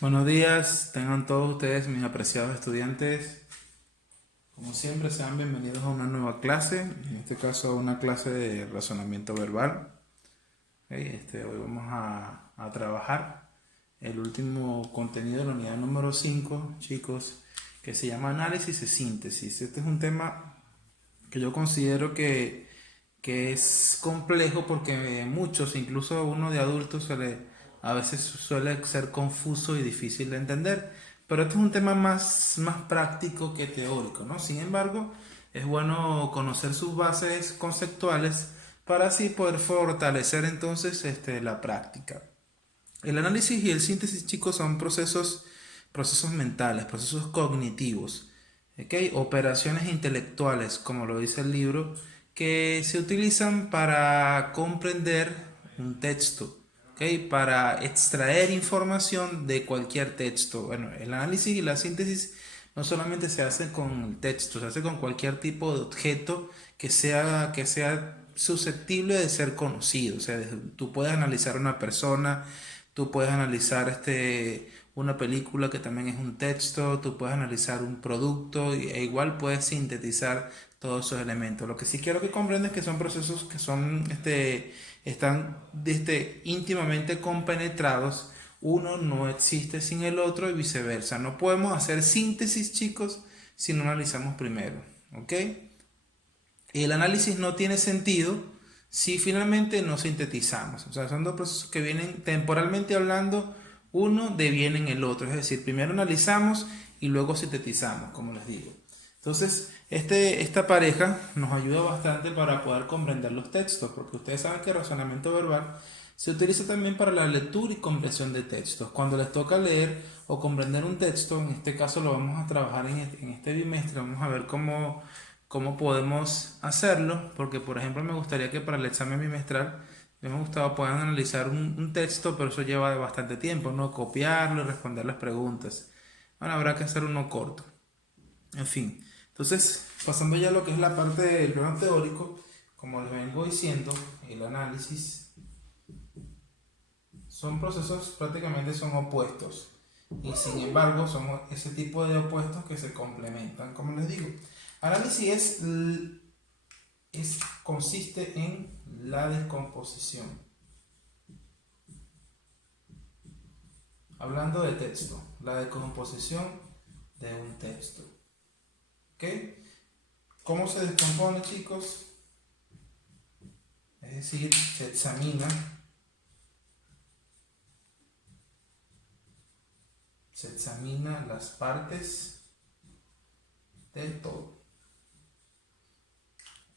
Buenos días, tengan todos ustedes, mis apreciados estudiantes. Como siempre, sean bienvenidos a una nueva clase, en este caso a una clase de razonamiento verbal. Ok, hoy vamos a trabajar el último contenido de la unidad número 5, chicos, que se llama análisis y síntesis. Este es un tema que yo considero que es complejo porque muchos, incluso uno de adultos, a veces suele ser confuso y difícil de entender. Pero este es un tema más práctico que teórico, ¿no? Sin embargo, es bueno conocer sus bases conceptuales para así poder fortalecer entonces la práctica. El análisis y el síntesis, chicos, son procesos mentales, procesos cognitivos, ¿ok? Operaciones intelectuales, como lo dice el libro, que se utilizan para comprender un texto, ¿ok? Para extraer información de cualquier texto. Bueno, el análisis y la síntesis no solamente se hace con el texto, se hace con cualquier tipo de objeto que sea susceptible de ser conocido. O sea, tú puedes analizar una persona, tú puedes analizar una película que también es un texto, tú puedes analizar un producto e igual puedes sintetizar todos esos elementos. Lo que sí quiero que comprendas es que son procesos que están íntimamente compenetrados. Uno no existe sin el otro y viceversa. No podemos hacer síntesis, chicos, si no analizamos primero. ¿Ok? El análisis no tiene sentido si finalmente no sintetizamos. O sea, son dos procesos que vienen temporalmente hablando, uno deviene en el otro. Es decir, primero analizamos y luego sintetizamos, como les digo. Entonces, esta pareja nos ayuda bastante para poder comprender los textos, porque ustedes saben que el razonamiento verbal se utiliza también para la lectura y comprensión de textos. Cuando les toca leer o comprender un texto, en este caso lo vamos a trabajar en este bimestre, vamos a ver cómo podemos hacerlo, porque por ejemplo me gustaría que para el examen bimestral me gustaba poder analizar un texto, pero eso lleva bastante tiempo, ¿no? Copiarlo y responder las preguntas. Bueno, habrá que hacer uno corto. En fin, entonces, pasando ya a lo que es la parte del plano teórico, como les vengo diciendo, el análisis son procesos prácticamente son opuestos y sin embargo son ese tipo de opuestos que se complementan, como les digo. Análisis consiste en la descomposición. Hablando de texto, la descomposición de un texto. ¿Ok? ¿Cómo se descompone, chicos? Es decir, se examina las partes del todo.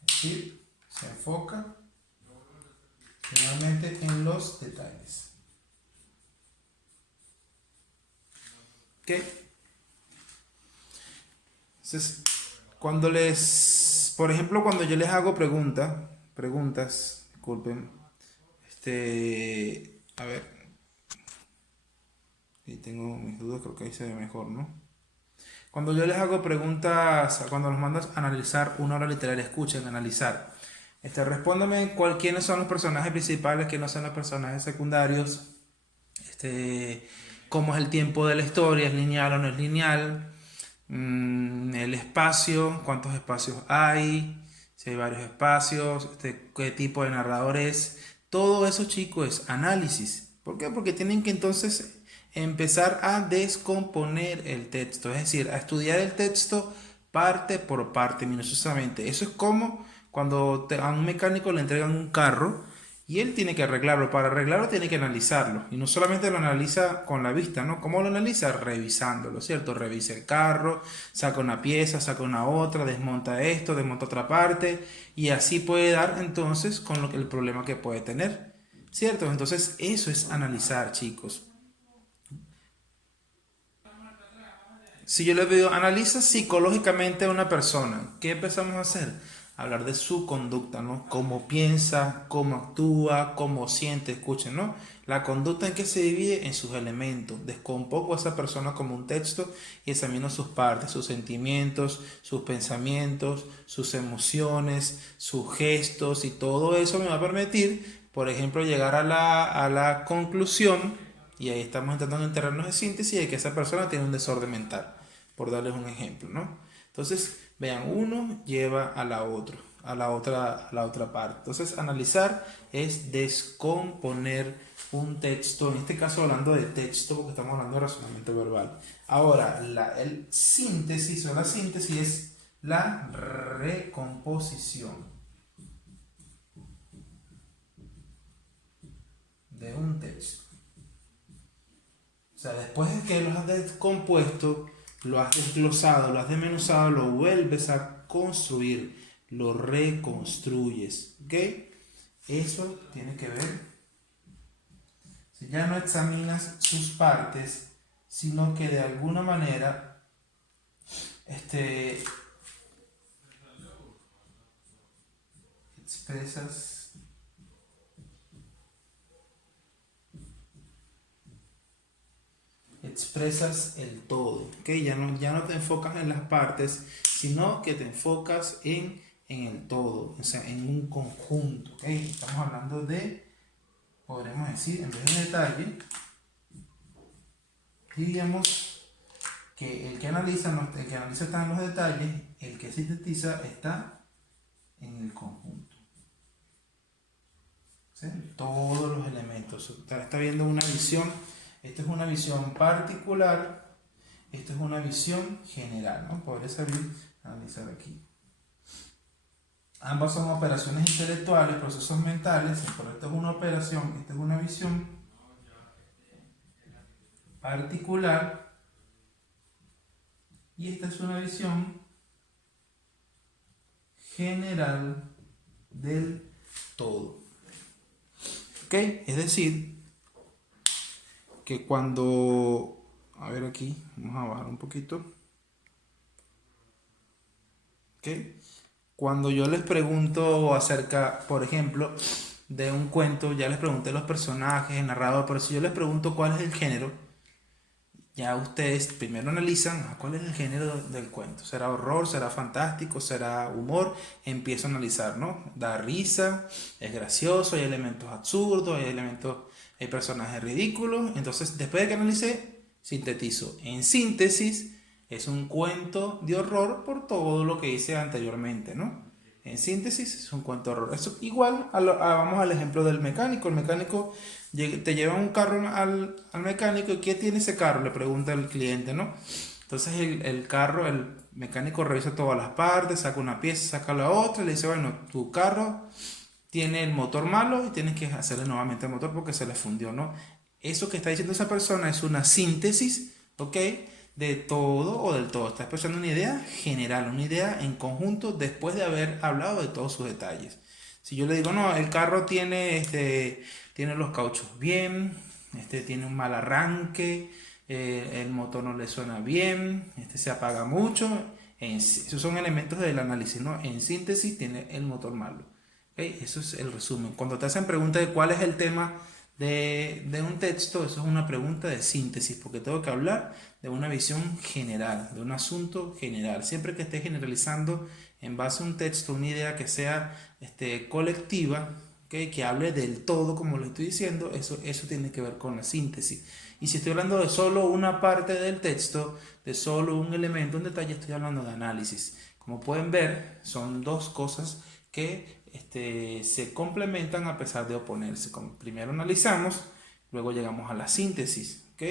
Es decir, se enfoca finalmente en los detalles. ¿Ok? Entonces, por ejemplo, cuando yo les hago preguntas, disculpen, a ver, ahí tengo mis dudas, creo que ahí se ve mejor, ¿no? Cuando yo les hago preguntas, cuando los mando a analizar una obra literaria, escuchen, analizar. Respóndame quiénes son los personajes principales, quiénes son los personajes secundarios, este, cómo es el tiempo de la historia, es lineal o no es lineal, el espacio, cuántos espacios hay, si hay varios espacios, qué tipo de narrador es. Todo eso, chicos, es análisis. ¿Por qué? Porque tienen que entonces empezar a descomponer el texto, es decir, a estudiar el texto parte por parte, minuciosamente. Eso es como cuando a un mecánico le entregan un carro y él tiene que arreglarlo. Para arreglarlo tiene que analizarlo. Y no solamente lo analiza con la vista, ¿no? ¿Cómo lo analiza? Revisándolo, ¿cierto? Revisa el carro, saca una pieza, saca una otra, desmonta esto, desmonta otra parte. Y así puede dar entonces con el problema que puede tener, ¿cierto? Entonces eso es analizar, chicos. Si yo le digo, analiza psicológicamente a una persona, ¿qué empezamos a hacer? Hablar de su conducta, ¿no? Cómo piensa, cómo actúa, cómo siente, escuchen, ¿no? La conducta en que se divide en sus elementos. Descompongo a esa persona como un texto y examino sus partes, sus sentimientos, sus pensamientos, sus emociones, sus gestos y todo eso me va a permitir, por ejemplo, llegar a la conclusión y ahí estamos entrando en terrenos de síntesis de que esa persona tiene un desorden mental, por darles un ejemplo, ¿no? Entonces, vean, uno lleva a la otra, a la otra parte. Entonces, analizar es descomponer un texto, en este caso hablando de texto, porque estamos hablando de razonamiento verbal. Ahora, el síntesis o la síntesis es la recomposición de un texto. O sea, después de que lo has descompuesto, lo has desglosado, lo has desmenuzado, lo vuelves a construir, lo reconstruyes. ¿Ok? Eso tiene que ver, si ya no examinas sus partes, sino que de alguna manera expresas el todo, ¿ok? Ya no te enfocas en las partes, sino que te enfocas en el todo, o sea, en un conjunto, ¿ok? Estamos hablando de, podremos decir, en vez de detalle, diríamos que el que analiza está en los detalles, el que sintetiza está en el conjunto. ¿Sí? Todos los elementos. Está viendo una visión. Esta es una visión particular. Esta es una visión general, ¿no? Podría servir analizar aquí. Ambas son operaciones intelectuales, procesos mentales. Por esto es una operación, esta es una visión particular. Y esta es una visión general del todo. ¿Ok? Es decir, que cuando... A ver aquí, vamos a bajar un poquito. ¿Ok? Cuando yo les pregunto acerca, por ejemplo, de un cuento, ya les pregunté los personajes, el narrador, pero si yo les pregunto cuál es el género, ya ustedes primero analizan cuál es el género del cuento. ¿Será horror? ¿Será fantástico? ¿Será humor? Empiezo a analizar, ¿no? Da risa, es gracioso, hay elementos absurdos, hay personajes ridículos. Entonces, después de que analicé, sintetizo. En síntesis, es un cuento de horror por todo lo que hice anteriormente, ¿no? En síntesis, es un cuento de horror. Eso, igual, vamos al ejemplo del mecánico. El mecánico te lleva un carro al mecánico y ¿qué tiene ese carro? Le pregunta el cliente, ¿no? Entonces el carro, el mecánico revisa todas las partes, saca una pieza, saca la otra y le dice, bueno, tu carro tiene el motor malo y tienes que hacerle nuevamente el motor porque se le fundió, ¿no? Eso que está diciendo esa persona es una síntesis, ¿ok? De todo o del todo. Está expresando una idea general, una idea en conjunto después de haber hablado de todos sus detalles. Si yo le digo, no, el carro tiene los cauchos bien, tiene un mal arranque, el motor no le suena bien, se apaga mucho. Esos son elementos del análisis, ¿no? En síntesis, tiene el motor malo. ¿Okay? Eso es el resumen. Cuando te hacen pregunta de cuál es el tema de un texto, eso es una pregunta de síntesis, porque tengo que hablar de una visión general, de un asunto general. Siempre que esté generalizando en base a un texto, una idea que sea colectiva, ¿okay? Que hable del todo, como lo estoy diciendo, eso tiene que ver con la síntesis. Y si estoy hablando de solo una parte del texto, de solo un elemento, un detalle, estoy hablando de análisis. Como pueden ver, son dos cosas que se complementan a pesar de oponerse. Como primero analizamos, luego llegamos a la síntesis, ¿ok?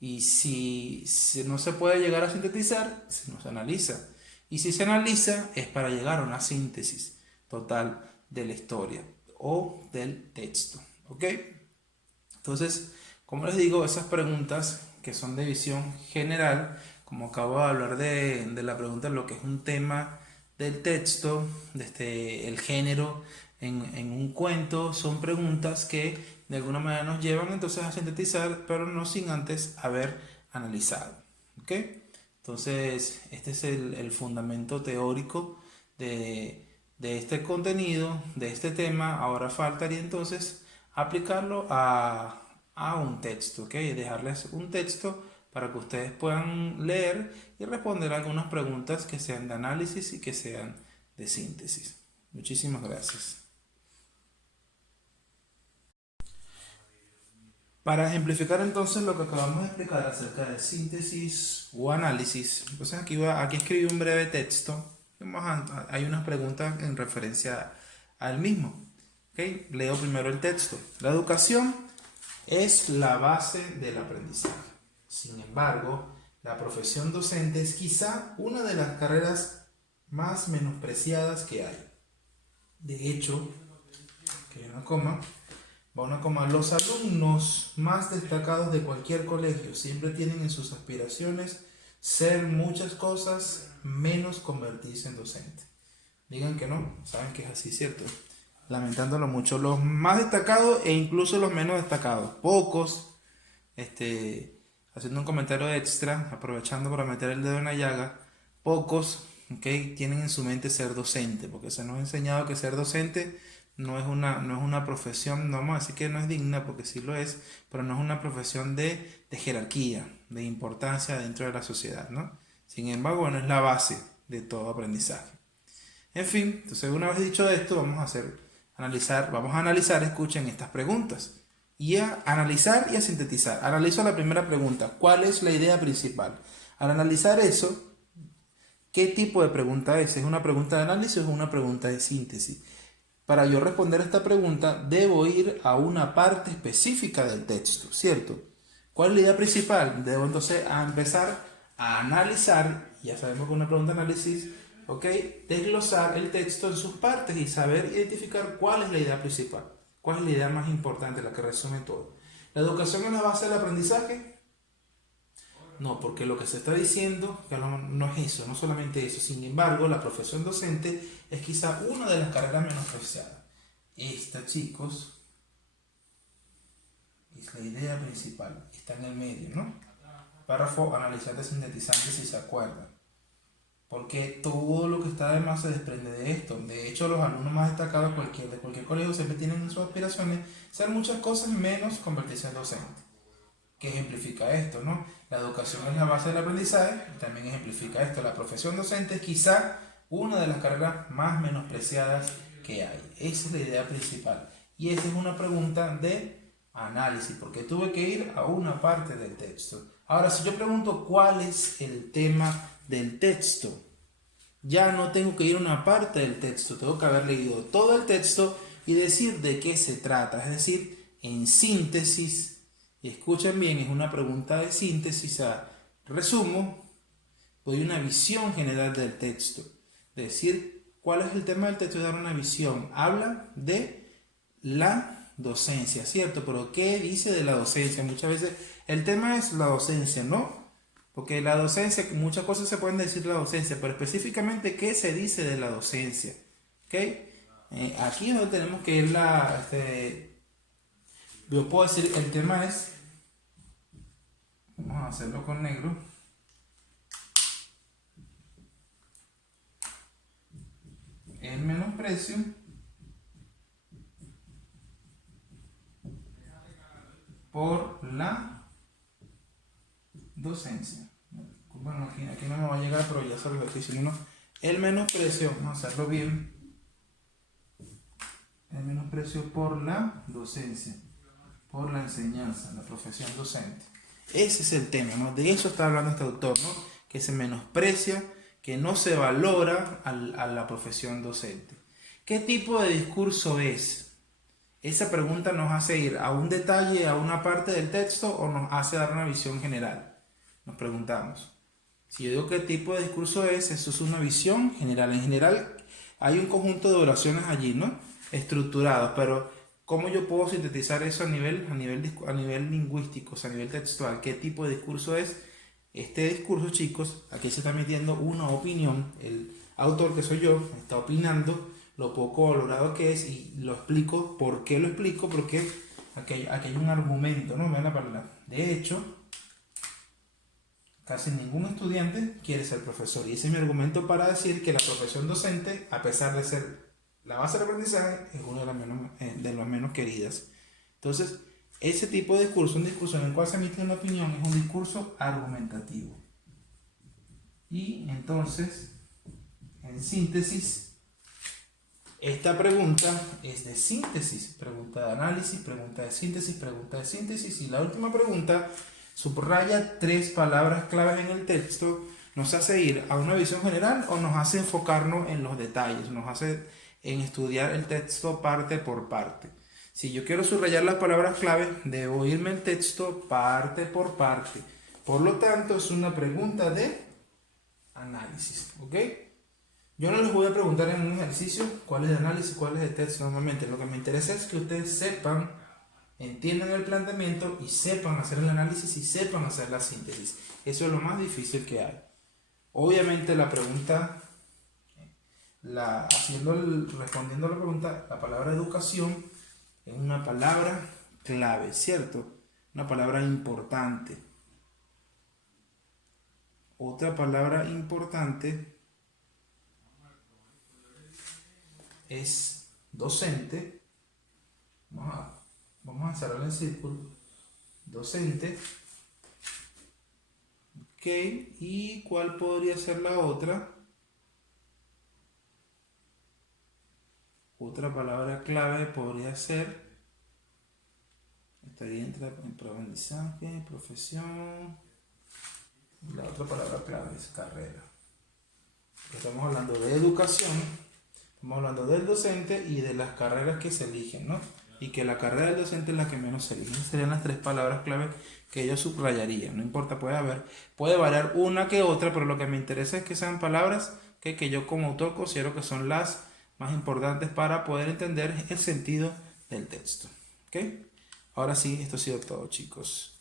Y si no se puede llegar a sintetizar, se nos analiza. Y si se analiza, es para llegar a una síntesis total de la historia o del texto, ¿ok? Entonces, como les digo, esas preguntas que son de visión general, como acabo de hablar de la pregunta de lo que es un tema del texto, el género en un cuento, son preguntas que de alguna manera nos llevan entonces a sintetizar, pero no sin antes haber analizado. ¿Ok? Entonces, este es el fundamento teórico de este contenido, de este tema. Ahora faltaría entonces aplicarlo a un texto, ¿ok? Dejarles un texto para que ustedes puedan leer y responder algunas preguntas que sean de análisis y que sean de síntesis. Muchísimas gracias. Para ejemplificar entonces lo que acabamos de explicar acerca de síntesis o análisis, entonces aquí escribí un breve texto. Hay unas preguntas en referencia al mismo. ¿Okay? Leo primero el texto. La educación es la base del aprendizaje. Sin embargo, la profesión docente es quizá una de las carreras más menospreciadas que hay. De hecho, que hay una coma. Va una coma. Los alumnos más destacados de cualquier colegio siempre tienen en sus aspiraciones ser muchas cosas menos convertirse en docente. Digan que no, saben que es así, ¿cierto? Lamentándolo mucho. Los más destacados e incluso los menos destacados. Pocos, haciendo un comentario extra, aprovechando para meter el dedo en la llaga, pocos, ¿okay?, tienen en su mente ser docente, porque se nos ha enseñado que ser docente no es una profesión, no vamos a decir que no es digna, porque sí lo es, pero no es una profesión de jerarquía, de importancia dentro de la sociedad, ¿no? Sin embargo, bueno, es la base de todo aprendizaje. En fin, entonces una vez dicho esto, vamos a analizar, escuchen estas preguntas, y a analizar y a sintetizar. Analizo la primera pregunta, ¿cuál es la idea principal? Al analizar eso, ¿qué tipo de pregunta es? ¿Es una pregunta de análisis o es una pregunta de síntesis? Para yo responder a esta pregunta, debo ir a una parte específica del texto, ¿cierto? ¿Cuál es la idea principal? Debo entonces empezar a analizar, ya sabemos que una pregunta de análisis, ¿ok?, desglosar el texto en sus partes y saber identificar cuál es la idea principal, cuál es la idea más importante, la que resume todo. ¿La educación es la base del aprendizaje? No, porque lo que se está diciendo que no es eso, no solamente eso. Sin embargo, la profesión docente es quizá una de las carreras menospreciadas. Esta, chicos, es la idea principal. Está en el medio, ¿no? Párrafo analizante sintetizante, si se acuerdan. Porque todo lo que está además se desprende de esto. De hecho, los alumnos más destacados de cualquier colegio siempre tienen en sus aspiraciones ser muchas cosas menos convertirse en docente. ¿Qué ejemplifica esto, no? La educación es la base del aprendizaje, también ejemplifica esto. La profesión docente es quizá una de las carreras más menospreciadas que hay. Esa es la idea principal. Y esa es una pregunta de análisis, porque tuve que ir a una parte del texto. Ahora, si yo pregunto cuál es el tema del texto, ya no tengo que ir a una parte del texto, tengo que haber leído todo el texto y decir de qué se trata. Es decir, en síntesis. Y escuchen bien, es una pregunta de síntesis. Resumo, doy una visión general del texto. Decir cuál es el tema del texto y dar una visión. Habla de la docencia, ¿cierto? Pero ¿qué dice de la docencia? Muchas veces el tema es la docencia, ¿no? Porque la docencia, muchas cosas se pueden decir de la docencia, pero específicamente, ¿qué se dice de la docencia? ¿Ok? Aquí es donde tenemos que ir yo puedo decir, el tema es, vamos a hacerlo con negro, el menosprecio por la docencia. Bueno, aquí no me va a llegar, pero ya sabes lo que dice uno. El menosprecio, vamos a hacerlo bien, el menosprecio por la docencia, por la enseñanza, la profesión docente. Ese es el tema, ¿no? De eso está hablando este autor, ¿no? Que se menosprecia, que no se valora a la profesión docente. ¿Qué tipo de discurso es? Esa pregunta nos hace ir a un detalle, a una parte del texto, o nos hace dar una visión general. Nos preguntamos. Si yo digo qué tipo de discurso es, eso es una visión general. En general hay un conjunto de oraciones allí, ¿no? Estructurados, pero ¿cómo yo puedo sintetizar eso a nivel lingüístico, o sea, a nivel textual? ¿Qué tipo de discurso es? Este discurso, chicos, aquí se está metiendo una opinión. El autor, que soy yo, está opinando lo poco valorado que es, y lo explico. ¿Por qué lo explico? Porque aquí hay un argumento, ¿no? Vean la palabra. De hecho, casi ningún estudiante quiere ser profesor, y ese es mi argumento para decir que la profesión docente, a pesar de ser la base del aprendizaje, es una de las menos queridas. Entonces, ese tipo de discurso, un discurso en el cual se emite una opinión, es un discurso argumentativo. Y entonces, en síntesis, Esta pregunta es de síntesis, pregunta de análisis, pregunta de síntesis y la última pregunta subraya 3 palabras claves en el texto, nos hace ir a una visión general o nos hace enfocarnos en los detalles, nos hace en estudiar el texto parte por parte. Si yo quiero subrayar las palabras claves, debo irme al texto parte por parte. Por lo tanto, es una pregunta de análisis, ¿ok? Yo no les voy a preguntar en un ejercicio cuál es de análisis, cuál es de texto normalmente. Lo que me interesa es que ustedes sepan, entiendan el planteamiento y sepan hacer el análisis y sepan hacer la síntesis. Eso es lo más difícil que hay. Obviamente la pregunta, respondiendo a la pregunta, la palabra educación es una palabra clave, ¿cierto? Una palabra importante. Otra palabra importante es docente. Vamos a encerrar el círculo. Docente. Ok, ¿y cuál podría ser la otra? Otra palabra clave podría ser, estaría entre aprendizaje, profesión. La otra palabra clave es carrera. Estamos hablando de educación, estamos hablando del docente y de las carreras que se eligen, ¿no? Y que la carrera del docente es la que menos se elige. Esas serían las 3 palabras clave que yo subrayaría. No importa, puede variar una que otra, pero lo que me interesa es que sean palabras que yo como autor considero que son las más importantes para poder entender el sentido del texto. ¿Ok? Ahora sí, esto ha sido todo, chicos.